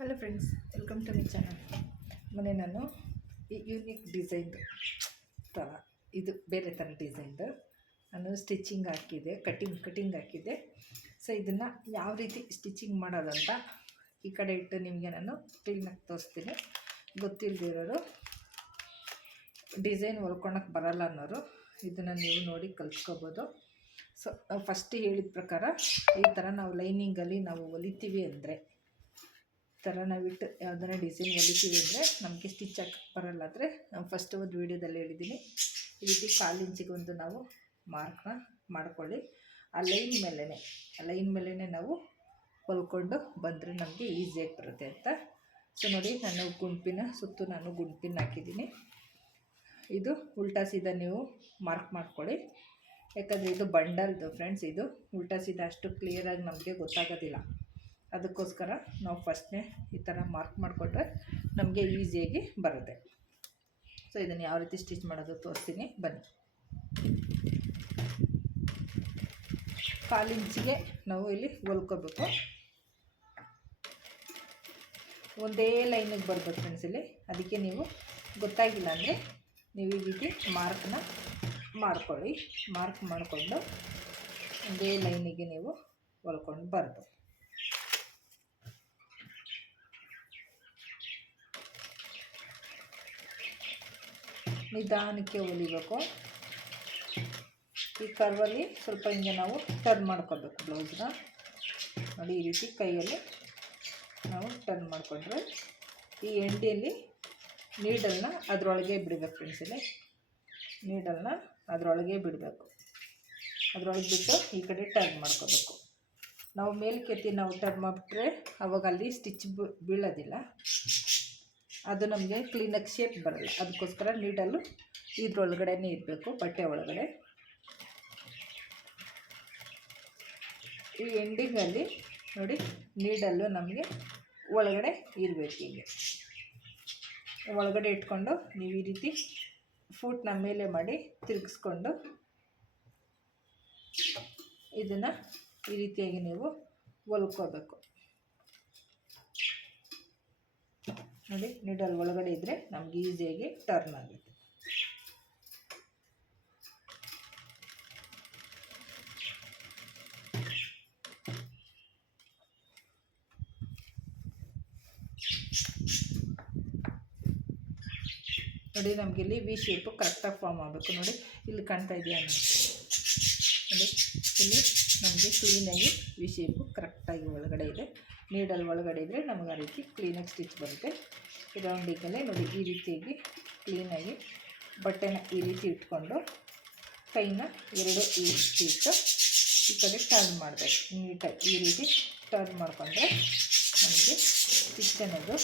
Hello friends welcome to my channel ಮೊನ್ನೆ ನಾನು ಈ ಯೂನಿಕ್ ಡಿಸೈನ್ದು ಥರ ಇದು ಬೇರೆ ಥರ ಡಿಸೈನ್ದು ನಾನು ಸ್ಟಿಚಿಂಗ್ ಹಾಕಿದೆ ಕಟಿಂಗ್ ಕಟ್ಟಿಂಗ್ ಹಾಕಿದೆ. ಸೊ ಇದನ್ನು ಯಾವ ರೀತಿ ಸ್ಟಿಚಿಂಗ್ ಮಾಡೋದಂತ ಈ ಕಡೆ ಇಟ್ಟು ನಿಮಗೆ ನಾನು ಕ್ಲೀನಾಗಿ ತೋರಿಸ್ತೀನಿ. ಗೊತ್ತಿಲ್ಲದಿರೋರು ಡಿಸೈನ್ ಹೊಲ್ಕೊಳಕ್ಕೆ ಬರಲ್ಲ ಅನ್ನೋರು ಇದನ್ನು ನೀವು ನೋಡಿ ಕಲ್ತ್ಕೋಬೋದು. ಸೊ ಫಸ್ಟ್ ಹೇಳಿದ ಪ್ರಕಾರ ಈ ಥರ ನಾವು ಲೈನಿಂಗಲ್ಲಿ ನಾವು ಹೊಲಿತೀವಿ ಅಂದರೆ ಥರ ನಾವಿಟ್ಟು ಯಾವುದನ್ನ ಡಿಸೈನ್ ಹೊಲಿತೀವಿ ಅಂದರೆ ನಮಗೆ ಸ್ಟಿಚ್ ಹಾಕಕ್ಕೆ ಬರಲ್ಲ. ಆದರೆ ನಾವು ಫಸ್ಟ್ ಒಂದು ವೀಡಿಯೋದಲ್ಲಿ ಹೇಳಿದ್ದೀನಿ. ಈ ರೀತಿ ಕಾಲು ಇಂಚಿಗೆ ಒಂದು ನಾವು ಮಾರ್ಕ್ನ ಮಾಡ್ಕೊಳ್ಳಿ. ಆ ಲೈನ್ ಮೇಲೇ ಆ ಲೈನ್ ಮೇಲೇ ನಾವು ಹೊಲ್ಕೊಂಡು ಬಂದರೆ ನಮಗೆ ಈಸಿಯಾಗಿ ಬರುತ್ತೆ ಅಂತ. ಸೊ ನೋಡಿ, ನಾನು ಗುಂಪಿನ ಸುತ್ತು ನಾನು ಗುಂಪಿನ ಹಾಕಿದ್ದೀನಿ. ಇದು ಉಲ್ಟಾ ಸೀದಾ ನೀವು ಮಾರ್ಕ್ ಮಾಡ್ಕೊಳ್ಳಿ. ಯಾಕಂದರೆ ಇದು ಬಂಡಲ್ದು ಫ್ರೆಂಡ್ಸ್ ಇದು ಉಲ್ಟಾ ಸೀದಾ ಅಷ್ಟು ಕ್ಲಿಯರಾಗಿ ನಮಗೆ ಗೊತ್ತಾಗೋದಿಲ್ಲ. ಅದಕ್ಕೋಸ್ಕರ ನಾವು ಫಸ್ಟ್ನೇ ಈ ಥರ ಮಾರ್ಕ್ ಮಾಡಿಕೊಟ್ರೆ ನಮಗೆ ಈಸಿಯಾಗಿ ಬರುತ್ತೆ. ಸೊ ಇದನ್ನು ಯಾವ ರೀತಿ ಸ್ಟಿಚ್ ಮಾಡೋದು ತೋರಿಸ್ತೀನಿ. ಬನ್ನಿ. ಕಾಲು ಇಂಚಿಗೆ ನಾವು ಇಲ್ಲಿ ಹೊಲ್ಕೋಬೇಕು. ಒಂದೇ ಲೈನಿಗೆ ಬರ್ಬೇಕು ಫ್ರೆಂಡ್ಸ್ ಇಲ್ಲಿ. ಅದಕ್ಕೆ ನೀವು ಗೊತ್ತಾಗಿಲ್ಲ ಅಂದರೆ ನೀವು ಈ ರೀತಿ ಮಾರ್ಕ್ನ ಮಾಡ್ಕೊಳ್ಳಿ. ಮಾರ್ಕ್ ಮಾಡಿಕೊಂಡು ಒಂದೇ ಲೈನಿಗೆ ನೀವು ಹೊಲ್ಕೊಂಡು ಬರಬೇಕು. ನಿಧಾನಕ್ಕೆ ಹೊಲಿಬೇಕು. ಈ ಕರ್ವಲ್ಲಿ ಸ್ವಲ್ಪ ಹಿಂಗೆ ನಾವು ಟರ್ನ್ ಮಾಡ್ಕೋಬೇಕು ಬ್ಲೌಸ್ನ ನೋಡಿ, ಈ ರೀತಿ ಕೈಯಲ್ಲಿ ನಾವು ಟರ್ನ್ ಮಾಡಿಕೊಂಡ್ರೆ ಈ ಎಂಡಿಯಲ್ಲಿ ನೀಡಲ್ನ ಅದರೊಳಗೆ ಬಿಡಬೇಕು ಫ್ರೆಂಡ್ಸಲ್ಲಿ ನೀಡಲ್ನ ಅದರೊಳಗೆ ಬಿಡಬೇಕು. ಅದರೊಳಗೆ ಬಿಟ್ಟು ಈ ಕಡೆ ಟರ್ನ್ ಮಾಡ್ಕೋಬೇಕು. ನಾವು ಮೇಲ್ಕೆತ್ತಿ ನಾವು ಟರ್ನ್ ಮಾಡಿಬಿಟ್ರೆ ಅವಾಗ ಅಲ್ಲಿ ಸ್ಟಿಚ್ ಬೀಳೋದಿಲ್ಲ. ಅದು ನಮಗೆ ಕ್ಲೀನಾಗಿ ಶೇಪ್ ಬರಲ್ಲ ಅದಕ್ಕೋಸ್ಕರ ನೀಡಲ್ಲು ಇದ್ರೊಳಗಡೆನೇ ಇರಬೇಕು ಬಟ್ಟೆ ಒಳಗಡೆ. ಈ ಎಂಡಿಂಗಲ್ಲಿ ನೋಡಿ ನೀಡಲ್ಲು ನಮಗೆ ಒಳಗಡೆ ಇರಬೇಕು ಹೀಗೆ. ಒಳಗಡೆ ಇಟ್ಕೊಂಡು ನೀವು ಈ ರೀತಿ ಫೂಟ್ನ ಮೇಲೆ ಮಾಡಿ ತಿರುಗಿಸ್ಕೊಂಡು ಇದನ್ನು ಈ ರೀತಿಯಾಗಿ ನೀವು ಹೊಲ್ಕೋಬೇಕು ನೋಡಿ ನೀಡಲ್ ಒಳಗಡೆ ಇದ್ದರೆ ನಮ್ಗೆ ಈಸಿಯಾಗಿ ಟರ್ನ್ ಆಗುತ್ತೆ. ನೋಡಿ, ನಮಗೆ ಇಲ್ಲಿ ವಿ ಶೇಪು ಕರೆಕ್ಟಾಗಿ ಫಾರ್ಮ್ ಆಗಬೇಕು. ನೋಡಿ, ಇಲ್ಲಿ ಕಾಣ್ತಾ ಇದೆಯಾ? ನೋಡಿ. ಇಲ್ಲಿ ನಮಗೆ ಕ್ಲೀನಾಗಿ ವಿ ಕರೆಕ್ಟಾಗಿ ಒಳಗಡೆ ಇದೆ. ನೀಡಲ್ ಒಳಗಡೆ ಇದ್ದರೆ ನಮಗೆ ಆ ರೀತಿ ಕ್ಲೀನಾಗಿ ಸ್ಟಿಚ್ ಬರುತ್ತೆ. ರೌಂಡಿಗೆಲ್ಲೇ ನೋಡಿ ಈ ರೀತಿಯಾಗಿ ಕ್ಲೀನಾಗಿ ಬಟ್ಟೆನ ಈ ರೀತಿ ಇಟ್ಕೊಂಡು ಕೈನ ಎರಡು ಈ ಇಟ್ಟು ಈ ಕಡೆ ಟರ್ನ್ ಮಾಡಬೇಕು. ನೀಟಾಗಿ ಈ ರೀತಿ ಟರ್ನ್ ಮಾಡಿಕೊಂಡ್ರೆ ನಮಗೆ ಸ್ಟಿಚ್ ಅನ್ನೋದು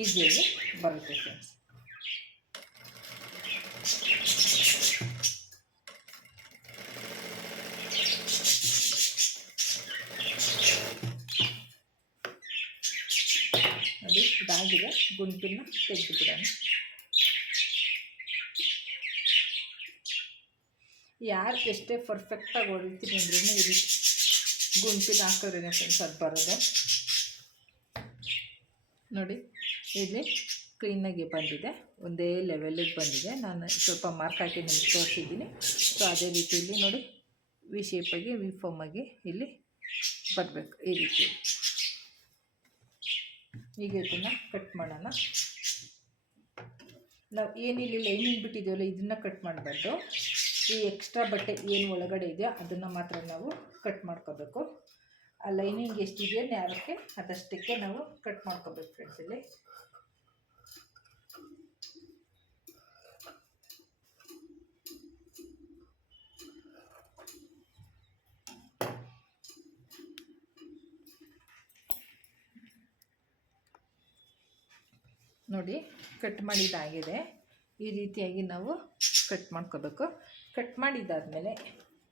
ಈಸಿಯಾಗಿ ಬರುತ್ತೆ ಫ್ರೆಂಡ್ಸ್ ಇದಾಗಿದೆ ಗುಂಪಿನ ತೆಗೆದುಬಿಡೋಣ. ಯಾರು ಎಷ್ಟೇ ಪರ್ಫೆಕ್ಟಾಗಿ ಹೊಡಿತೀನಿ ಅಂದ್ರೂ ರೀತಿ ಗುಂಪಿನ ಹಾಕೋದ್ರೇನೆ ಫ್ರೆಂಡ್ಸ್ ಅದು ಬರೋದು. ನೋಡಿ, ಇಲ್ಲಿ ಕ್ಲೀನಾಗಿ ಬಂದಿದೆ. ಒಂದೇ ಲೆವೆಲಿಗೆ ಬಂದಿದೆ. ನಾನು ಸ್ವಲ್ಪ ಮಾರ್ಕ್ ಹಾಕಿ ನಿಮ್ಗೆ ತೋರಿಸಿದ್ದೀನಿ. ಸೊ ಅದೇ ರೀತಿಯಲ್ಲಿ ನೋಡಿ ವಿ ಶೇಪಾಗಿ ವಿ ಫಾರ್ಮಾಗಿ ಇಲ್ಲಿ ಬರಬೇಕು. ಈ ರೀತಿ ಈಗ ಇದನ್ನು ಕಟ್ ಮಾಡೋಣ. ನಾವು ಏನಿಲ್ಲ ಲೈನಿಂಗ್ ಬಿಟ್ಟಿದ್ದೀವಲ್ಲ ಇದನ್ನು ಕಟ್ ಮಾಡಬಾರ್ದು. ಈ ಎಕ್ಸ್ಟ್ರಾ ಬಟ್ಟೆ ಏನು ಒಳಗಡೆ ಇದೆಯೋ ಅದನ್ನು ಮಾತ್ರ ನಾವು ಕಟ್ ಮಾಡ್ಕೋಬೇಕು. ಆ ಲೈನಿಂಗ್ ಎಷ್ಟಿದೆಯೋ ನ್ಯಾರಕ್ಕೆ ಅದಷ್ಟಕ್ಕೆ ನಾವು ಕಟ್ ಮಾಡ್ಕೋಬೇಕು ಫ್ರೆಂಡ್ಸ್ ಇಲ್ಲಿ. ನೋಡಿ ಕಟ್ ಮಾಡಿದ್ದಾಗಿದೆ. ಈ ರೀತಿಯಾಗಿ ನಾವು ಕಟ್ ಮಾಡ್ಕೋಬೇಕು. ಕಟ್ ಮಾಡಿದ್ದಾದಮೇಲೆ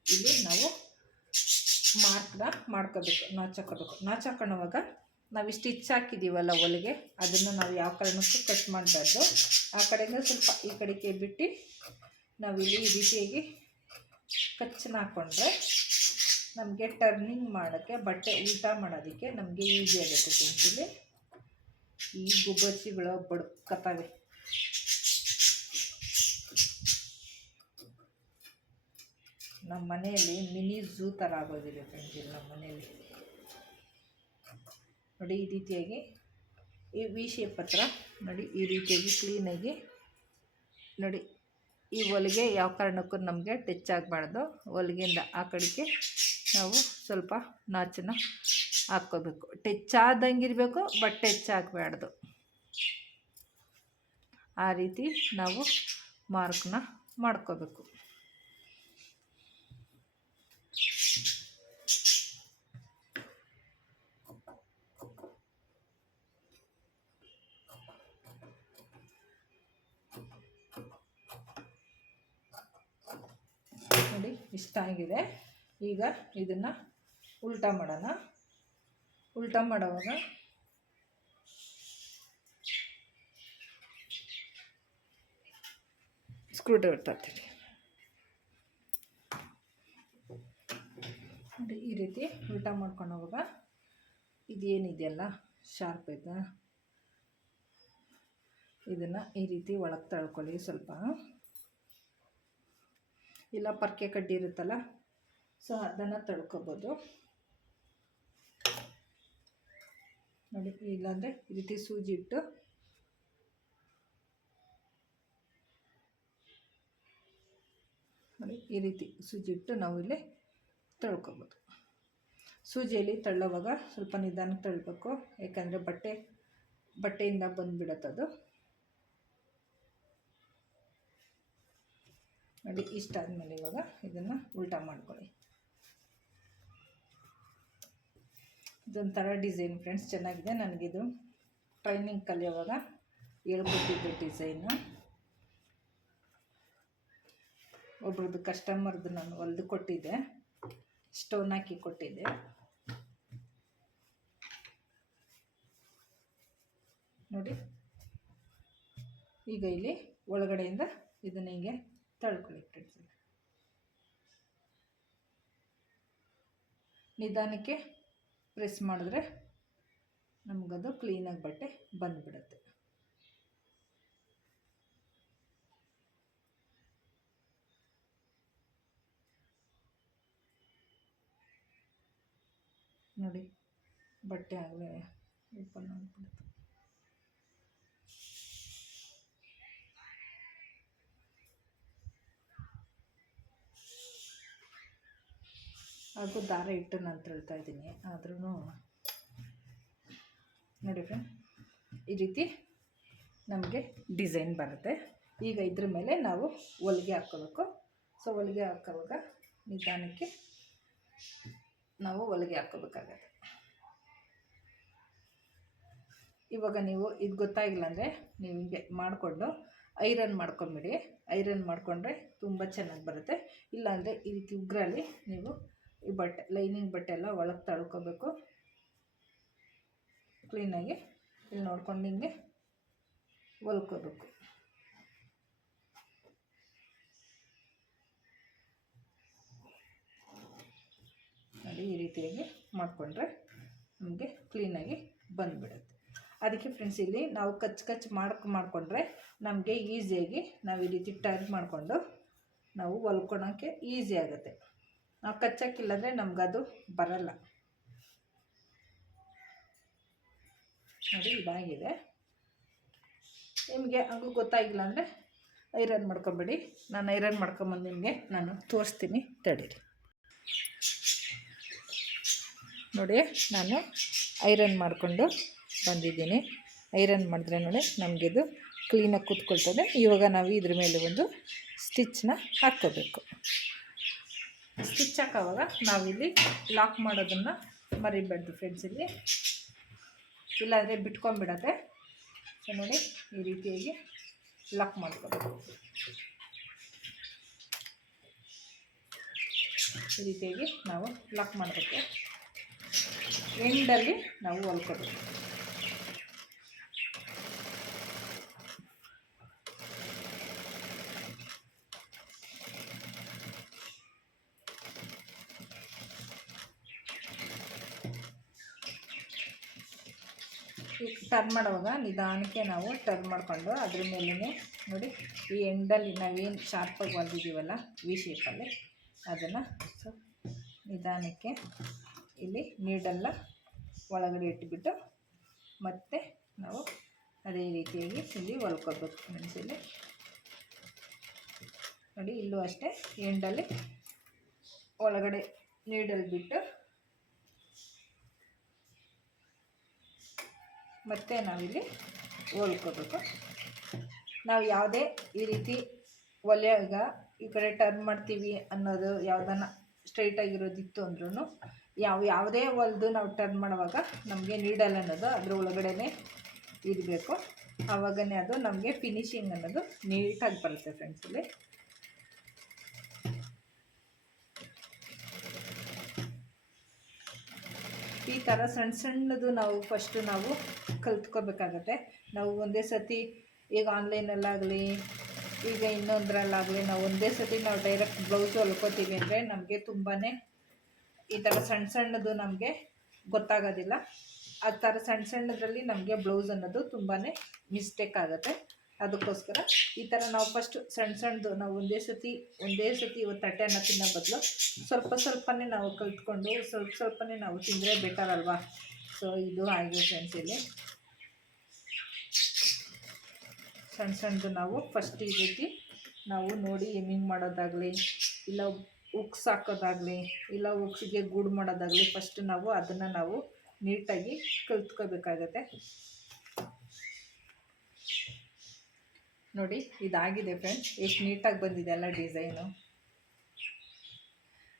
ಇಲ್ಲಿ ನಾವು ಮಾರ್ಕ್ನ ಮಾಡ್ಕೋಬೇಕು ನಾಚಾಕೋಬೇಕು ಹಾಕೋಬೇಕು ನಾಚ್ ಹಾಕೊಳ್ಳೋವಾಗ ನಾವು ಸ್ಟಿಚ್ ಹಾಕಿದ್ದೀವಲ್ಲ ಹೊಲಿಗೆ ಅದನ್ನು ನಾವು ಯಾವ ಕಾರಣಕ್ಕೂ ಕಟ್ ಮಾಡಬಾರ್ದು. ಆ ಕಡೆಯಿಂದ ಸ್ವಲ್ಪ ಈ ಕಡೆಗೆ ಬಿಟ್ಟು ಇಲ್ಲಿ ಈ ರೀತಿಯಾಗಿ ಕಚ್ಚನ್ನ ಹಾಕ್ಕೊಂಡ್ರೆ ನಮಗೆ ಟರ್ನಿಂಗ್ ಮಾಡೋಕ್ಕೆ, ಬಟ್ಟೆ ಊಟ ಮಾಡೋದಕ್ಕೆ ನಮಗೆ ಈಸಿ ಆಗುತ್ತೆ ಇಲ್ಲಿ. ಈ ಗುಬ್ಬಚ್ಚಿಗಳು ಬಡ್ಕತ್ತವೆ ನಮ್ಮ ಮನೆಯಲ್ಲಿ ಮಿನಿ ಝೂ ಥರ ಆಗೋದಿದೆ ಫ್ರೆಂಡ್ಸ್ ನಮ್ಮ ಮನೆಯಲ್ಲಿ. ನೋಡಿ ಈ ರೀತಿಯಾಗಿ ಈ ವಿ ಶೇಪ್ ಹತ್ರ ನೋಡಿ ಈ ರೀತಿಯಾಗಿ ಕ್ಲೀನಾಗಿ ನೋಡಿ ಈ ಹೊಲಿಗೆ ಯಾವ ಕಾರಣಕ್ಕೂ ನಮಗೆ ಟಚ್ ಆಗಬಾರ್ದು. ಹೊಲಿಗೆಯಿಂದ ಆ ಕಡೆಗೆ ನಾವು ಸ್ವಲ್ಪ ನಾಚನ್ನ ಹಾಕ್ಕೋಬೇಕು. ಟಚ್ ಆದಂಗೆ ಬಟ್ ಟಚ್ ಹಾಕಬಾರ್ದು. ಆ ರೀತಿ ನಾವು ಮಾರ್ಕ್ನ ಮಾಡ್ಕೋಬೇಕು. ನೋಡಿ, ಇಷ್ಟ ಆಗಿದೆ. ಈಗ ಇದನ್ನು ಉಲ್ಟಾ ಮಾಡೋಣ. ಉಲ್ಟಾ ಮಾಡೋವಾಗ. ಸ್ಕ್ರೂ ಡ್ರೈವರ್ ತರ್ತೀನಿ. ನೋಡಿ ಈ ರೀತಿ ಉಲ್ಟಾ ಮಾಡ್ಕೊಂಡು ಹೋಗುವಾಗ ಇದೇನಿದೆಯಲ್ಲ ಶಾರ್ಪ್ ಐತಾ ಇದನ್ನು ಈ ರೀತಿ ಒಳಗೆ ತಳ್ಕೊಳ್ಳಿ ಸ್ವಲ್ಪ. ಇಲ್ಲ ಪರ್ಕೆ ಕಡ್ಡಿ ಇರುತ್ತಲ್ಲ ಸೊ ಅದನ್ನು ತಳ್ಕೊಬೋದು. ನೋಡಿ, ಇಲ್ಲಾಂದರೆ ಈ ರೀತಿ ಸೂಜಿ ಇಟ್ಟು ನೋಡಿ, ಈ ರೀತಿ ಸೂಜಿ ಇಟ್ಟು ನಾವು ಇಲ್ಲಿ ತಳ್ಕೊಬೋದು. ಸೂಜಿಯಲ್ಲಿ ತಳ್ಳೋವಾಗ ಸ್ವಲ್ಪ ನಿಧಾನಕ್ಕೆ ತಳ್ಳಬೇಕು ಯಾಕಂದರೆ ಬಟ್ಟೆ, ಬಟ್ಟೆಯಿಂದ ಬಂದುಬಿಡತ್ತದು ನೋಡಿ ಇಷ್ಟ ಆದಮೇಲೆ ಇವಾಗ ಇದನ್ನು ಉಲ್ಟಾ ಮಾಡ್ಕೊಳ್ಳಿ. ಇದೊಂಥರ ಡಿಸೈನ್ ಫ್ರೆಂಡ್ಸ್, ಚೆನ್ನಾಗಿದೆ ನನಗಿದು. ಟ್ರೈನಿಂಗ್ ಕಲಿಯೋವಾಗ ಹೇಳ್ಕೊಟ್ಟಿದ್ದು ಡಿಸೈನು. ಒಬ್ರದ್ದು ಕಸ್ಟಮರ್ದು ನಾನು ಹೊಲ್ದು ಕೊಟ್ಟಿದ್ದೆ, ಸ್ಟೋನ್ ಹಾಕಿ ಕೊಟ್ಟಿದ್ದೆ. ನೋಡಿ, ಈಗ ಇಲ್ಲಿ ಒಳಗಡೆಯಿಂದ ಇದನ್ನ ಹಿಂಗೆ ತಳ್ಕೊಳ್ಳಿ ಫ್ರೆಂಡ್ಸ್. ನಿಧಾನಕ್ಕೆ ಪ್ರೆಸ್ ಮಾಡಿದ್ರೆ ನಮಗದು ಕ್ಲೀನಾಗಿ ಬಟ್ಟೆ ಬಂದುಬಿಡುತ್ತೆ. ನೋಡಿ ಬಟ್ಟೆ ಆಗಲೇ ಓಪನ್ ಆಗಿಬಿಡುತ್ತೆ. ಹಾಗೂ ದಾರ ಇಟ್ಟು ನಾನು ತಳ್ತಾ ಇದ್ದೀನಿ. ಆದ್ರೂ ನೋಡಿ ಫ್ರೆಂಡ್ ಈ ರೀತಿ ನಮಗೆ ಡಿಸೈನ್ ಬರುತ್ತೆ. ಈಗ ಇದ್ರ ಮೇಲೆ ನಾವು ಹೊಲಿಗೆ ಹಾಕ್ಕೋಬೇಕು. ಸೊ ಹೊಲಿಗೆ ಹಾಕೋವಾಗ ನಿಧಾನಕ್ಕೆ ನಾವು ಹೊಲಿಗೆ ಹಾಕ್ಕೋಬೇಕಾಗತ್ತೆ. ಇವಾಗ ನೀವು, ಇದು ಗೊತ್ತಾಗಿಲ್ಲ ಅಂದರೆ ನೀವು ಹಿಂಗೆ ಮಾಡಿಕೊಂಡು ಐರನ್ ಮಾಡ್ಕೊಂಬಿಡಿ. ಐರನ್ ಮಾಡಿಕೊಂಡ್ರೆ ತುಂಬ ಚೆನ್ನಾಗಿ ಬರುತ್ತೆ. ಇಲ್ಲಾಂದರೆ ಈ ರೀತಿ ಉಗ್ರಲ್ಲಿ ನೀವು ಈ ಬಟ್ಟೆ, ಲೈನಿಂಗ್ ಬಟ್ಟೆ ಎಲ್ಲ ಒಳಗೆ ತಳ್ಕೋಬೇಕು. ಕ್ಲೀನಾಗಿ ಇಲ್ಲಿ ನೋಡ್ಕೊಂಡು ಹಿಂಗೆ ಹೊಲ್ಕೋಬೇಕು ನೋಡಿ ಈ ರೀತಿಯಾಗಿ ಮಾಡಿಕೊಂಡ್ರೆ ನಮಗೆ ಕ್ಲೀನಾಗಿ ಬಂದುಬಿಡುತ್ತೆ. ಅದಕ್ಕೆ ಫ್ರೆಂಡ್ಸ್ ಇಲ್ಲಿ ನಾವು ಕಚ್ ಕಚ್ ಮಾಡ್ಕೊ ಮಾಡಿಕೊಂಡ್ರೆ ನಮಗೆ ಈಸಿಯಾಗಿ ನಾವು ಈ ರೀತಿ ಟರ್ನ್ ಮಾಡಿಕೊಂಡು ನಾವು ಹೊಲ್ಕೊಳೋಕ್ಕೆ ಈಸಿ ಆಗುತ್ತೆ. ನಾವು ಕಚ್ಚಕ್ಕಿಲ್ಲಂದರೆ ನಮಗದು ಬರಲ್ಲ. ನೋಡಿ, ಇದಾಗಿದೆ. ನಿಮಗೆ ಹಂಗೂ ಗೊತ್ತಾಗಿಲ್ಲ ಅಂದರೆ ಐರನ್ ಮಾಡ್ಕೊಬೇಡಿ. ನಾನು ಐರನ್ ಮಾಡ್ಕೊಂಬಂದು ನಿಮಗೆ ನಾನು ತೋರಿಸ್ತೀನಿ, ತಡೀರಿ. ನೋಡಿ, ನಾನು ಐರನ್ ಮಾಡಿಕೊಂಡು ಬಂದಿದ್ದೀನಿ. ಐರನ್ ಮಾಡಿದ್ರೆ ನೋಡಿ, ನಮಗಿದು ಕ್ಲೀನಾಗಿ ಕೂತ್ಕೊಳ್ತದೆ. ಇವಾಗ ನಾವು ಇದ್ರ ಮೇಲೆ ಒಂದು ಸ್ಟಿಚ್ನ ಹಾಕ್ಕೋಬೇಕು. ಸ್ಟಿಚ್ ಹಾಕೋವಾಗ ನಾವಿಲ್ಲಿ ಲಾಕ್ ಮಾಡೋದನ್ನು ಮರಿಬಾರ್ದು ಫ್ರೆಂಡ್ಸ್ ಇಲ್ಲಿ ಇಲ್ಲಾಂದರೆ ಬಿಟ್ಕೊಂಡ್ಬಿಡತ್ತೆ. ಸೊ ನೋಡಿ, ಈ ರೀತಿಯಾಗಿ ಲಾಕ್ ಮಾಡ್ಕೋಬೇಕು. ಈ ರೀತಿಯಾಗಿ ನಾವು ಲಾಕ್ ಮಾಡಬೇಕು ಎಂಡಲ್ಲಿ ನಾವು ಹೊಲ್ಕೋಬೇಕು ಈಗ ಟರ್ನ್ ಮಾಡುವಾಗ ನಿಧಾನಕ್ಕೆ ನಾವು ಟರ್ನ್ ಮಾಡಿಕೊಂಡು ಅದ್ರ ಮೇಲೇ ನೋಡಿ ಈ ಎಂಡಲ್ಲಿ ನಾವೇನು ಶಾರ್ಪಾಗಿ ಬಂದಿದ್ದೀವಲ್ಲ ವಿ ಶೇಪಲ್ಲಿ ಅದನ್ನು ನಿಧಾನಕ್ಕೆ ಇಲ್ಲಿ ನೀಡೆಲ್ಲ ಒಳಗಡೆ ಇಟ್ಬಿಟ್ಟು ಮತ್ತೆ ನಾವು ಅದೇ ರೀತಿಯಾಗಿ ಇಲ್ಲಿ ಹೊಲ್ಕೋಬೇಕು. ಮೆಣಸಲ್ಲಿ ನೋಡಿ ಇಲ್ಲೂ ಅಷ್ಟೇ ಎಂಡಲ್ಲಿ ಒಳಗಡೆ ನೀಡಲ್ಲಿ ಬಿಟ್ಟು ಮತ್ತೆ ನಾವಿಲ್ಲಿ ಹೋಲ್ಕೋಬೇಕು. ನಾವು ಯಾವುದೇ ಈ ರೀತಿ ಒಲೆಯಾಗ ಈ ಕಡೆ ಟರ್ನ್ ಮಾಡ್ತೀವಿ ಅನ್ನೋದು ಯಾವುದನ್ನ ಸ್ಟ್ರೈಟಾಗಿರೋದಿತ್ತು ಅಂದ್ರೂ ಯಾವ ಯಾವುದೇ ಹೊಲ್ದು ನಾವು ಟರ್ನ್ ಮಾಡುವಾಗ ನಮಗೆ ನೀಡಲ್ ಅನ್ನೋದು ಅದ್ರ ಒಳಗಡೆ ಇರಬೇಕು. ಆವಾಗನೇ ಅದು ನಮಗೆ ಫಿನಿಶಿಂಗ್ ಅನ್ನೋದು ನೀಟಾಗಿ ಬರುತ್ತೆ ಫ್ರೆಂಡ್ಸ್ ಇಲ್ಲಿ ಈ ಥರ ಸಣ್ಣ ಸಣ್ಣದು ನಾವು ಫಸ್ಟು ನಾವು ಕಲ್ತ್ಕೋಬೇಕಾಗತ್ತೆ. ನಾವು ಒಂದೇ ಸತಿ ಈಗ ಆನ್ಲೈನಲ್ಲಾಗಲಿ ಈಗ ಇನ್ನೊಂದರಲ್ಲಾಗಲಿ ನಾವು ಒಂದೇ ಸತಿ ನಾವು ಡೈರೆಕ್ಟ್ ಬ್ಲೌಸ್ ಹೊಲ್ಕೋತೀವಿ ಅಂದರೆ ನಮಗೆ ತುಂಬಾ ಈ ಥರ ಸಣ್ಣ ಸಣ್ಣದು ನಮಗೆ ಗೊತ್ತಾಗೋದಿಲ್ಲ. ಆ ಥರ ಸಣ್ಣ ಸಣ್ಣದ್ರಲ್ಲಿ ನಮಗೆ ಬ್ಲೌಸ್ ಅನ್ನೋದು ತುಂಬಾ ಮಿಸ್ಟೇಕ್ ಆಗುತ್ತೆ. ಅದಕ್ಕೋಸ್ಕರ ಈ ಥರ ನಾವು ಫಸ್ಟ್ ಸಣ್ಣ ಸಣ್ಣದು ನಾವು ಒಂದೇ ಸತಿ ಒಂದೇ ಸತಿ ಇವತ್ತು ತಟ್ಟೆನ ತಿನ್ನೋ ಬದಲು ಸ್ವಲ್ಪ ಸ್ವಲ್ಪನೇ ನಾವು ಕಲ್ತ್ಕೊಂಡು ಸ್ವಲ್ಪ ಸ್ವಲ್ಪನೇ ನಾವು ತಿಂದರೆ ಬೆಟರ್ ಸೊ ಇದು ಆಗಿದೆ ಫ್ರೆಂಡ್ಸ್ ಇಲ್ಲಿ. ಸಣ್ಣ ಸಣ್ಣದು ನಾವು ಫಸ್ಟ್ ಈ ರೀತಿ ನಾವು ನೋಡಿ ಎಮ್ಮಿಂಗ್ ಮಾಡೋದಾಗಲಿ, ಇಲ್ಲ ಉಕ್ಸ್ ಹಾಕೋದಾಗಲಿ, ಇಲ್ಲ ಉಕ್ಸಿಗೆ ಗೂಡು ಮಾಡೋದಾಗಲಿ ಫಸ್ಟ್ ನಾವು ಅದನ್ನು ನಾವು ನೀಟಾಗಿ ಕಲ್ತ್ಕೋಬೇಕಾಗತ್ತೆ. ನೋಡಿ, ಇದಾಗಿದೆ ಫ್ರೆಂಡ್ಸ್ ಎಷ್ಟು ನೀಟಾಗಿ ಬಂದಿದೆ ಅಲ್ಲ ಡಿಸೈನು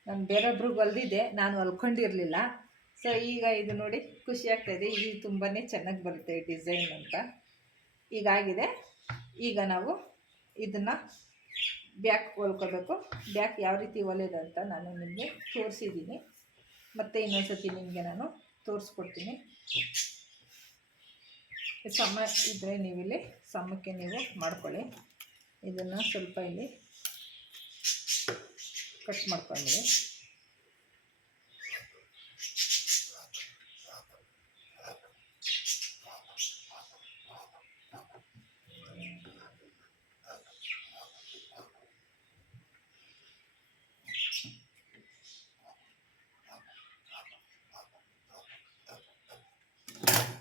ನಾನು ಬೇರೊಬ್ರಿಗೆ ಹೊಲ್ದಿದ್ದೆ ನಾನು ಹೊಲ್ಕೊಂಡಿರಲಿಲ್ಲ ಸೊ ಈಗ ಇದು ನೋಡಿ, ಖುಷಿ ಆಗ್ತಾಯಿದೆ ಇದು. ತುಂಬಾ ಚೆನ್ನಾಗಿ ಬರುತ್ತೆ ಡಿಸೈನ್ ಅಂತ. ಈಗಾಗಿದೆ ಈಗ ನಾವು ಇದನ್ನು ಬ್ಯಾಕ್ ಹೊಲ್ಕೋಬೇಕು. ಬ್ಯಾಕ್ ಯಾವ ರೀತಿ ಹೊಲಿಯೋದು ಅಂತ ನಾನು ನಿಮಗೆ ತೋರಿಸಿದ್ದೀನಿ. ಮತ್ತು ಇನ್ನೊಂದು ಸತಿ ನಿಮಗೆ ನಾನು ತೋರಿಸ್ಕೊಡ್ತೀನಿ. ಸಮ ಇದ್ದರೆ ನೀವಿಲ್ಲಿ ಸಮಕ್ಕೆ ನೀವು ಮಾಡ್ಕೊಳ್ಳಿ. ಇದನ್ನು ಸ್ವಲ್ಪ ಇಲ್ಲಿ ಕಟ್ ಮಾಡ್ಕೊಂಡ್ರಿ.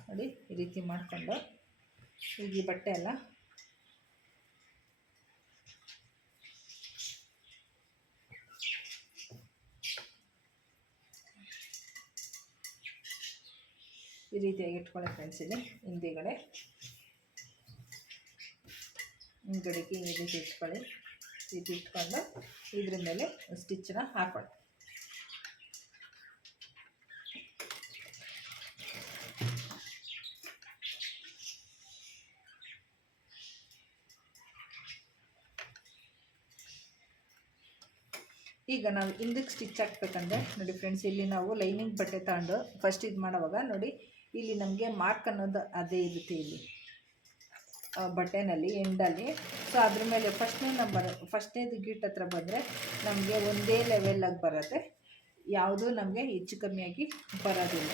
ನೋಡಿ ಈ ರೀತಿ ಮಾಡಿಕೊಂಡು ಈಗ ಈ ಬಟ್ಟೆ ಎಲ್ಲ. ಈ ರೀತಿಯಾಗಿ ಇಟ್ಕೊಳ್ಳಿ ಫ್ರೆಂಡ್ಸ್ ಇಲ್ಲಿ, ಹಿಂದಿಗಡೆ. ಹಿಂದ್ಗಡೆಗೆ ಈ ರೀತಿ ಇಟ್ಕೊಳ್ಳಿ. ರೀತಿ ಇಟ್ಕೊಂಡು ಇದ್ರ ಮೇಲೆ ಸ್ಟಿಚ್ಚನ್ನ ಹಾಕೊಳ್ಳಿ ಈಗ ನಾವು ಹಿಂದಕ್ಕೆ ಸ್ಟಿಚ್ ಹಾಕ್ಬೇಕಂದ್ರೆ, ನೋಡಿ ಫ್ರೆಂಡ್ಸ್ ಇಲ್ಲಿ ನಾವು ಲೈನಿಂಗ್ ಬಟ್ಟೆ ತಗೊಂಡು ಫಸ್ಟ್ ಇದು ಮಾಡೋವಾಗ ನೋಡಿ, ಇಲ್ಲಿ ನಮಗೆ ಮಾರ್ಕ್ ಅನ್ನೋದು ಅದೇ ಇರುತ್ತೆ ಇಲ್ಲಿ ಬಟ್ಟೆನಲ್ಲಿ ಎಂಡಲ್ಲಿ ಸೊ ಅದ್ರ ಮೇಲೆ ಫಸ್ಟ್ನೇ ನಂಬರ್ ಫಸ್ಟ್ನೇದು ಗೀಟ್ ಹತ್ರ ಬಂದರೆ ನಮಗೆ ಒಂದೇ ಲೆವೆಲಾಗಿ ಬರುತ್ತೆ. ಯಾವುದೂ ನಮಗೆ ಹೆಚ್ಚು ಕಮ್ಮಿಯಾಗಿ ಬರೋದಿಲ್ಲ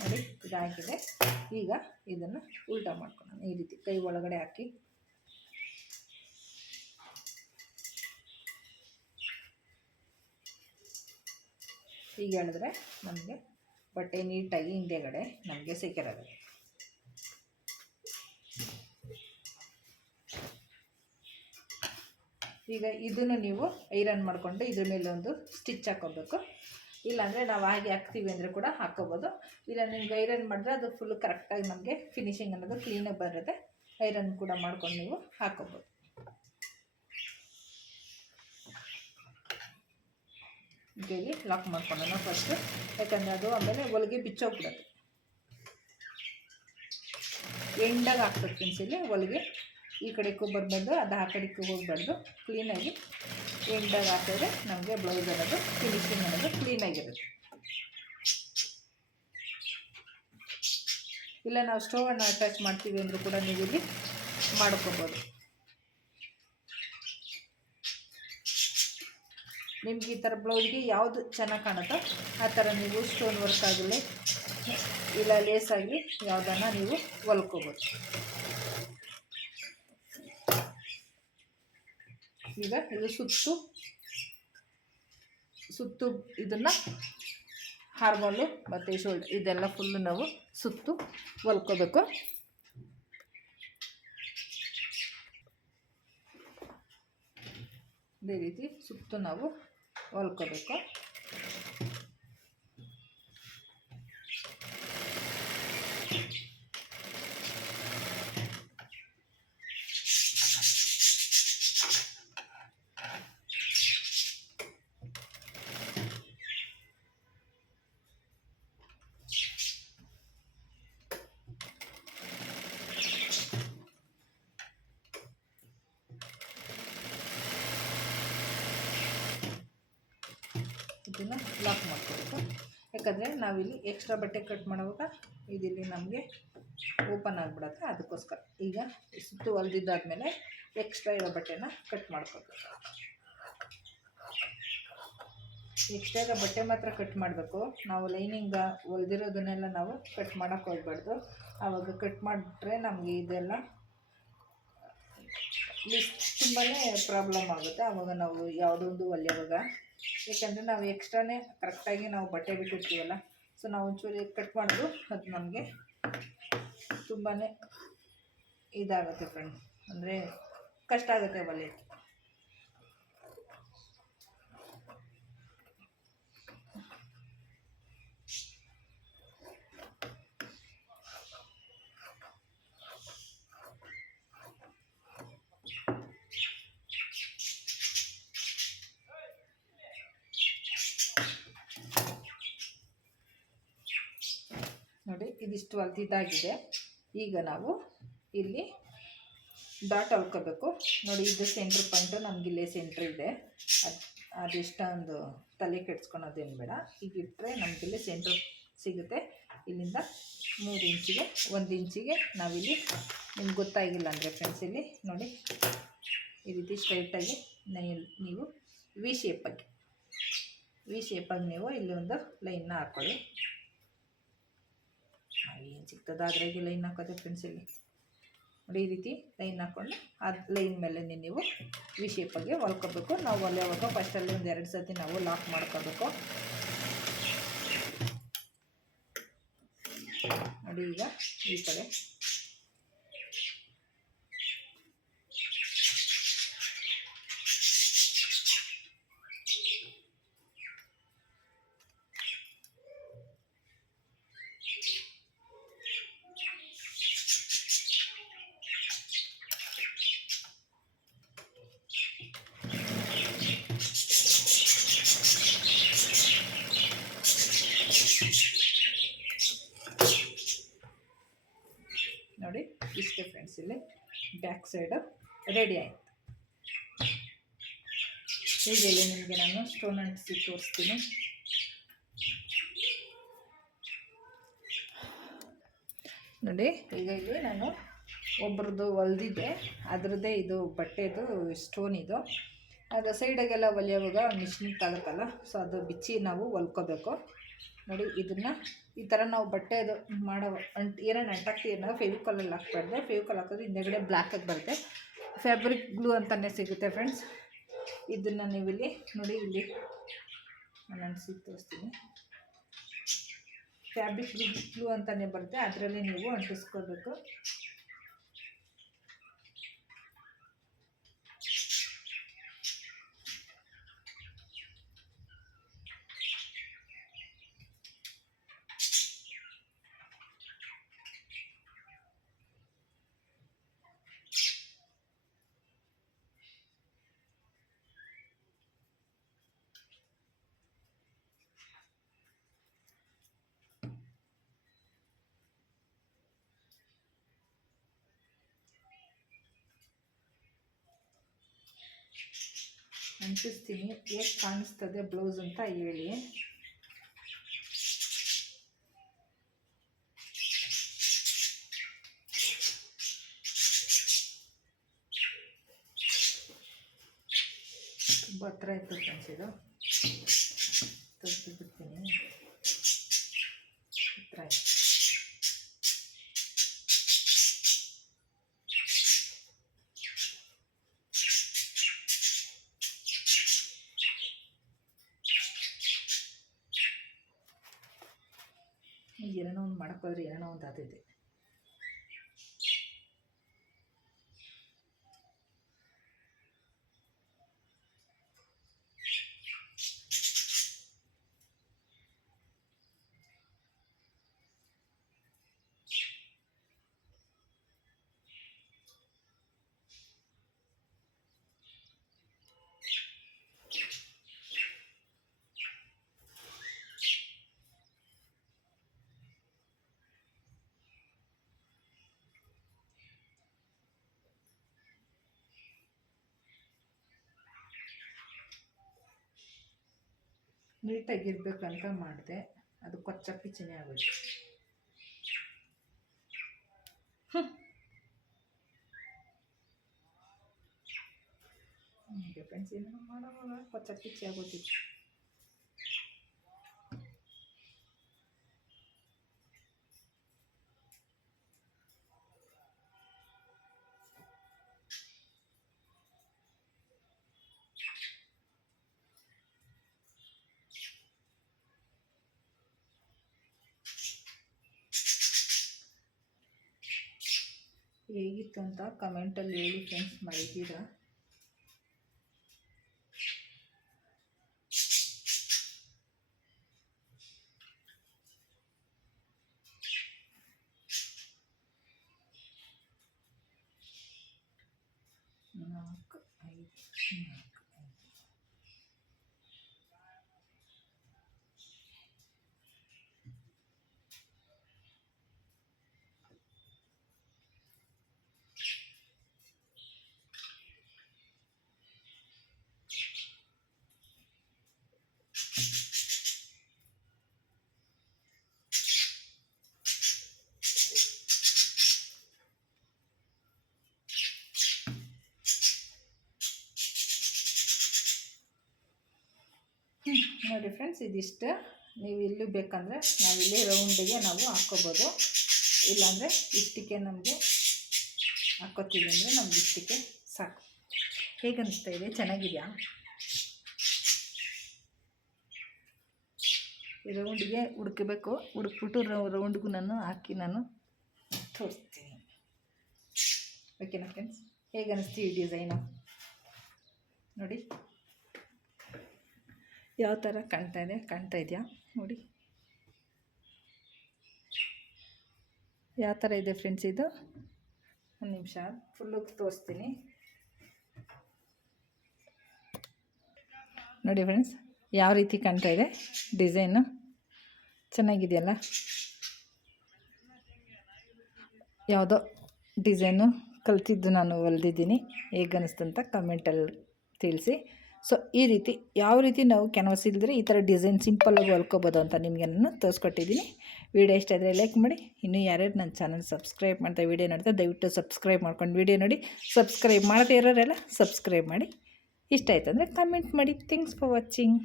ನೋಡಿ ಇದಾಗಿದೆ ಈಗ ಇದನ್ನು ಉಲ್ಟಾ ಮಾಡ್ಕೊಳ್ಳೋಣ ಈ ರೀತಿ ಕೈ ಒಳಗಡೆ ಹಾಕಿ. ಹೀಗೆ ಹೇಳಿದ್ರೆ ನಮಗೆ ಬಟ್ಟೆ ನೀಟಾಗಿ ಹಿಂದೆಗಡೆ ನಮಗೆ ಸಿಕ್ಕಿರೋದು ಈಗ ಇದನ್ನು ನೀವು ಐರನ್ ಮಾಡಿಕೊಂಡು ಇದ್ರ ಮೇಲೆ ಒಂದು ಸ್ಟಿಚ್ ಹಾಕೋಬೇಕು. ಇಲ್ಲಾಂದರೆ ನಾವು ಹಾಗೆ ಹಾಕ್ತೀವಿ ಅಂದರೆ ಕೂಡ ಹಾಕ್ಕೋಬೋದು ಇಲ್ಲ ನಿಮ್ಗೆ ಐರನ್ ಮಾಡಿದ್ರೆ ಅದು ಫುಲ್ ಕರೆಕ್ಟಾಗಿ ನಮಗೆ ಫಿನಿಶಿಂಗ್ ಅನ್ನೋದು ಕ್ಲೀನಾಗಿ ಬರುತ್ತೆ. ಐರನ್ ಕೂಡ ಮಾಡ್ಕೊಂಡು ನೀವು ಹಾಕೋಬೋದು. ಹೀಗಾಗಿ ಲಾಕ್ ಮಾಡ್ಕೊಳ್ಳೋಣ ಫಸ್ಟು ಯಾಕಂದರೆ ಅದು ಆಮೇಲೆ ಹೊಲಿಗೆ ಬಿಚ್ಚೋಗ್ಬಿಡುತ್ತೆ ಎಂಡಾಗಿ ಹಾಕ್ಬೇಕು ಇಲ್ಲಿ ಹೊಲಿಗೆ. ಈ ಕಡೆಗೂ ಬರಬಾರ್ದು ಅದು ಆ ಕಡೆಗೂ ಹೋಗ್ಬಾರ್ದು. ಕ್ಲೀನಾಗಿ ಎಂಡಾಗಿ ಹಾಕಿದ್ರೆ ನಮಗೆ ಬ್ಲೌಸ್ ಅನ್ನೋದು ಫಿನಿಶಿಂಗ್ ಅನ್ನೋದು ಕ್ಲೀನಾಗಿರುತ್ತೆ ಇಲ್ಲ, ನಾವು ಸ್ಟೋವನ್ನು ಅಟ್ಯಾಚ್ ಮಾಡ್ತೀವಿ ಅಂದರೂ ಕೂಡ ನೀವು ಇಲ್ಲಿ ಮಾಡ್ಕೋಬೋದು. ನಿಮ್ಗೆ ಈ ಥರ ಬ್ಲೌಸ್ಗೆ ಯಾವುದು ಚೆನ್ನಾಗಿ ಕಾಣುತ್ತೋ ಆ ಥರ ನೀವು ಸ್ಟೋನ್ ವರ್ಕ್ ಆಗಲಿ, ಇಲ್ಲ ಲೇಸಾಗಿ ಆಗಲಿ ಯಾವುದನ್ನು ನೀವು ಹೊಲ್ಕೋಬೋದು. ಈಗ ಇದು ಸುತ್ತು. ಸುತ್ತು ಇದನ್ನು ಹಾರ್ಮಲ್ಲು ಮತ್ತು ಶೋಲ್ಡ್ ಇದೆಲ್ಲ ಫುಲ್ಲು ನಾವು ಸುತ್ತು ಹೊಲ್ಕೋಬೇಕು. ಇದೇ ರೀತಿ ಸುತ್ತು ನಾವು ಹೊಲ್ಕೋಬೇಕು. ಇದನ್ನು ಲಾಕ್ ಮಾಡ್ಕೋಬೇಕು. ಯಾಕಂದರೆ ನಾವಿಲ್ಲಿ ಎಕ್ಸ್ಟ್ರಾ ಬಟ್ಟೆ ಕಟ್ ಮಾಡುವಾಗ ಇದಿಲ್ಲಿ ನಮಗೆ ಓಪನ್ ಆಗಿಬಿಡತ್ತೆ. ಅದಕ್ಕೋಸ್ಕರ ಈಗ ಸುತ್ತು ಹೊಲ್ದಿದ್ದಾದ್ಮೇಲೆ ಎಕ್ಸ್ಟ್ರಾ ಇರೋ ಬಟ್ಟೆನ ಕಟ್ ಮಾಡ್ಕೋಬೇಕು. ಎಕ್ಸ್ಟ್ರಾ ಇರೋ ಬಟ್ಟೆ ಮಾತ್ರ ಕಟ್ ಮಾಡಬೇಕು. ನಾವು ಲೈನಿಂಗ ಹೊಲ್ದಿರೋದನ್ನೆಲ್ಲ ನಾವು ಕಟ್ ಮಾಡೋಕ್ಕೆ ಹೋಗ್ಬಾರ್ದು. ಆವಾಗ ಕಟ್ ಮಾಡಿಬಿಟ್ರೆ ನಮಗೆ ಇದೆಲ್ಲ ತುಂಬಾ ಪ್ರಾಬ್ಲಮ್ ಆಗುತ್ತೆ. ಆವಾಗ ನಾವು ಯಾವುದೊಂದು ಹೊಲಿಯೋವಾಗ ಯಾಕಂದರೆ ನಾವು ಎಕ್ಸ್ಟ್ರಾನೇ ಕರೆಕ್ಟಾಗಿ ನಾವು ಬಟ್ಟೆ ಬಿಟ್ಟಿರ್ತೀವಲ್ಲ ಸೊ ನಾವು ಒಂಚೂರು ಕಟ್ ಮಾಡಿದ್ರು ಅದು ನಮಗೆ ತುಂಬಾ ಇದಾಗುತ್ತೆ ಫ್ರೆಂಡ್ ಅಂದರೆ ಕಷ್ಟ ಆಗುತ್ತೆ ಹೊಲಿಯೋಕ್ಕೆ ನೋಡಿ ಇದಿಷ್ಟು ಅಲ್ದಿದ್ದಾಗಿದೆ ಈಗ ನಾವು ಇಲ್ಲಿ ಡಾಟ್ ಹೊಲ್ಕೋಬೇಕು ನೋಡಿ, ಇದು ಸೆಂಟ್ರ್ ಪಾಯಿಂಟ್ ನಮ್ಗೆ ಇಲ್ಲೇ ಸೆಂಟ್ರ್ ಇದೆ. ಅದು, ಅದೆಷ್ಟೊಂದು ತಲೆ ಕೆಡ್ಸ್ಕೊಳೋದೇನು ಬೇಡ. ನಮ್ಗೆ ನಮಗಿಲ್ಲಿ ಸೆಂಟ್ರ್ ಸಿಗುತ್ತೆ. ಇಲ್ಲಿಂದ ಮೂರು ಇಂಚಿಗೆ, ಒಂದು ಇಂಚಿಗೆ ನಾವಿಲ್ಲಿ ನಿಮ್ಗೆ ಗೊತ್ತಾಗಿಲ್ಲ ಅಂದರೆ ಫ್ರೆಂಡ್ಸ್ ಇಲ್ಲಿ ನೋಡಿ. ಈ ರೀತಿ ಸ್ಟ್ರೈಟಾಗಿ ನೀವು ವಿ ಶೇಪಾಗಿ ವಿ ಶೇಪಾಗಿ ನೀವು ಇಲ್ಲಿ ಒಂದು ಲೈನ್ನ ಹಾಕ್ಕೊಳ್ಳಿ ಏನು ಸಿಗ್ತದೆ ಅದ್ರಾಗೆ ಲೈನ್ ಹಾಕೋದೆ ಫ್ರೆಂಡ್ಸಿಗೆ ನೋಡಿ ಈ ರೀತಿ ಲೈನ್ ಹಾಕ್ಕೊಂಡು ಅದು ಲೈನ್ ಮೇಲೆ ನೀವು ವಿ ಶೇಪಾಗಿ ಹೊಲ್ಕೋಬೇಕು. ನಾವು ಹೊಲಿಯೋವಾಗ ಫಸ್ಟಲ್ಲಿ ಒಂದು ಎರಡು ಸರ್ತಿ ನಾವು ಲಾಕ್ ಮಾಡ್ಕೋಬೇಕು. ನೋಡಿ ಈಗ ಈ ಕಡೆ ನೋಡಿ ಇಷ್ಟೇ ಫ್ರೆಂಡ್ಸ್ ಇಲ್ಲಿ ಬ್ಯಾಕ್ ಸೈಡು ರೆಡಿ ಆಯಿತು. ಇಲ್ಲಿ ನಿಮಗೆ ನಾನು ಸ್ಟೋನ್ ಅಂಟಿಸಿ ತೋರಿಸ್ತೀನಿ. ನೋಡಿ, ಈಗ ಇಲ್ಲಿ ನಾನು ಒಬ್ರದ್ದು ಹೊಲ್ದಿದ್ದೆ ಅದರದ್ದೇ ಇದು ಬಟ್ಟೆದು ಸ್ಟೋನ್ ಇದು. ಅದು ಸೈಡಾಗೆಲ್ಲ ಹೊಲಿಯೋವಾಗ ಮಿಷಿನ್ ತಾಗುತ್ತಲ್ಲ ಸೊ ಅದು ಬಿಚ್ಚಿ ನಾವು ಹೊಲ್ಕೋಬೇಕು. ನೋಡಿ, ಇದನ್ನು ಈ ಥರ ನಾವು ಬಟ್ಟೆ ಅದು ಮಾಡೋ ಅಂಟ್ ಏನೇನು ಅಂಟಾಕ್ತಿ ನಾವು ಫೆವಿಕಲಲ್ಲಿ ಹಾಕ್ಬಾರ್ದು. ಫೆವಿಕಲ್ ಹಾಕೋದು ಹಿಂದೆಗಡೆ ಬ್ಲ್ಯಾಕಾಗಿ ಬರುತ್ತೆ. ಫ್ಯಾಬ್ರಿಕ್ ಗ್ಲೂ ಅಂತಲೇ ಸಿಗುತ್ತೆ ಫ್ರೆಂಡ್ಸ್ ಇದನ್ನು ನೀವು ಇಲ್ಲಿ ನೋಡಿ, ಇಲ್ಲಿ ನಾನು ತೋರಿಸ್ತೀನಿ. ಫ್ಯಾಬ್ರಿಕ್ ಗ್ಲೂ ಅಂತಲೇ ಬರುತ್ತೆ. ಅದರಲ್ಲಿ ನೀವು ಅಂಟಿಸ್ಕೋಬೇಕು ಅಂಟಿಸ್ತೀನಿ. ಹೇಗೆ ಕಾಣಿಸ್ತದೆ ಬ್ಲೌಸ್ ಅಂತ ಹೇಳಿ. ತುಂಬ ಹತ್ರ ಇತ್ತು ಫ್ರೆಂಡ್ಸ್ ಇದು. ಏನೋ ಒಂದು ಮಾಡೋಕ್ಕೋದ್ರೆ ಏನೋ ಒಂದು ಆದಿದೆ ನೀಟಾಗಿರ್ಬೇಕಂತ ಮಾಡಿದೆ. ಅದು ಕೊಚ್ಚ ಕಿಚನೆ ಆಗುತ್ತೆ ಹೀಗೆ ಫ್ರೆಂಡ್ಸ್ ಮಾಡೋವಾಗ ಕೊಚ್ಚ ಕಿಚ್ಚಿ ಹೇಗಿತ್ತು ಅಂತ ಕಮೆಂಟಲ್ಲಿ ಹೇಳಿ ಫ್ರೆಂಡ್ಸ್ ಮಾಡಿದ್ದೀರಾ ನೋಡಿ ಫ್ರೆಂಡ್ಸ್ ಇದಿಷ್ಟು. ನೀವು ಇಲ್ಲೂ ಬೇಕಂದರೆ ನಾವಿಲ್ಲಿ ರೌಂಡಿಗೆ ನಾವು ಹಾಕ್ಕೋಬೋದು ಇಲ್ಲಾಂದರೆ ಇಷ್ಟಕ್ಕೆ ನಮಗೆ ಹಾಕ್ಕೋತೀವಿ ಅಂದರೆ ನಮ್ಗೆ ಇಷ್ಟಕ್ಕೆ ಸಾಕು. ಹೇಗೆ ಅನಿಸ್ತಾ ಇದೆ? ಚೆನ್ನಾಗಿದೆಯಾ? ರೌಂಡಿಗೆ ಹುಡ್ಕಬೇಕು. ಹುಡುಕ್ಬಿಟ್ಟು ರೌಂಡ್ಗೂ ನಾನು ಹಾಕಿ ನಾನು ತೋರಿಸ್ತೀನಿ. ಓಕೆನಾ ಫ್ರೆಂಡ್ಸ್ ಹೇಗೆ ಅನ್ನಿಸ್ತೀವಿ ಡಿಸೈನು ನೋಡಿ. ಯಾವ ಥರ ಕಾಣ್ತಾ ಇದೆ? ಕಾಣ್ತಾ ಇದೆಯಾ? ನೋಡಿ. ಯಾವ ಥರ ಇದೆ ಫ್ರೆಂಡ್ಸ್ ಇದು? ಒಂದು ನಿಮಿಷ ಫುಲ್ಲು ತೋರಿಸ್ತೀನಿ. ನೋಡಿ ಫ್ರೆಂಡ್ಸ್ ಯಾವ ರೀತಿ ಕಾಣ್ತಾ ಇದೆ ಡಿಸೈನು ಚೆನ್ನಾಗಿದೆಯಲ್ಲ? ಯಾವುದೋ ಡಿಸೈನು ಕಲ್ತಿದ್ದು ನಾನು ಹೊಲ್ದಿದ್ದೀನಿ. ಹೇಗೆ ಅನ್ನಿಸ್ತಂತ ಕಮೆಂಟಲ್ಲಿ ತಿಳಿಸಿ. ಸೊ, ಈ ರೀತಿ ಯಾವ ರೀತಿ ನಾವು ಕ್ಯಾನ್ವಾಸ್ ಇಲ್ಲದ್ರೆ ಈ ಥರ ಡಿಸೈನ್ ಸಿಂಪಲ್ಲಾಗಿ ಹೊಲ್ಕೋಬೋದು ಅಂತ ನಿಮಗೆ ನಾನು ತೋರಿಸ್ಕೊಟ್ಟಿದ್ದೀನಿ. ವೀಡಿಯೋ ಇಷ್ಟ ಆದರೆ ಲೈಕ್ ಮಾಡಿ. ಇನ್ನೂ ಯಾರ್ಯಾರು ನನ್ನ ಚಾನಲ್ ಸಬ್ಸ್ಕ್ರೈಬ್ ಮಾಡ್ತಾ ವೀಡಿಯೋ ನೋಡ್ತಾ ದಯವಿಟ್ಟು ಸಬ್ಸ್ಕ್ರೈಬ್ ಮಾಡ್ಕೊಂಡು ವೀಡಿಯೋ ನೋಡಿ. ಸಬ್ಸ್ಕ್ರೈಬ್ ಮಾಡದೇ ಇರೋರೆಲ್ಲ ಸಬ್ಸ್ಕ್ರೈಬ್ ಮಾಡಿ. ಇಷ್ಟ ಆಯ್ತು ಅಂದರೆ ಕಮೆಂಟ್ ಮಾಡಿ. ಥ್ಯಾಂಕ್ಸ್ ಫಾರ್ ವಾಚಿಂಗ್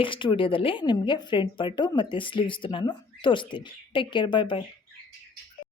ನೆಕ್ಸ್ಟ್ ವೀಡಿಯೋದಲ್ಲಿ ನಿಮಗೆ ಫ್ರಂಟ್ ಪಾರ್ಟು ಮತ್ತು ಸ್ಲೀವ್ಸ್ದು ನಾನು ತೋರಿಸ್ತೀನಿ. ಟೇಕ್ ಕೇರ್ ಬಾಯ್ ಬಾಯ್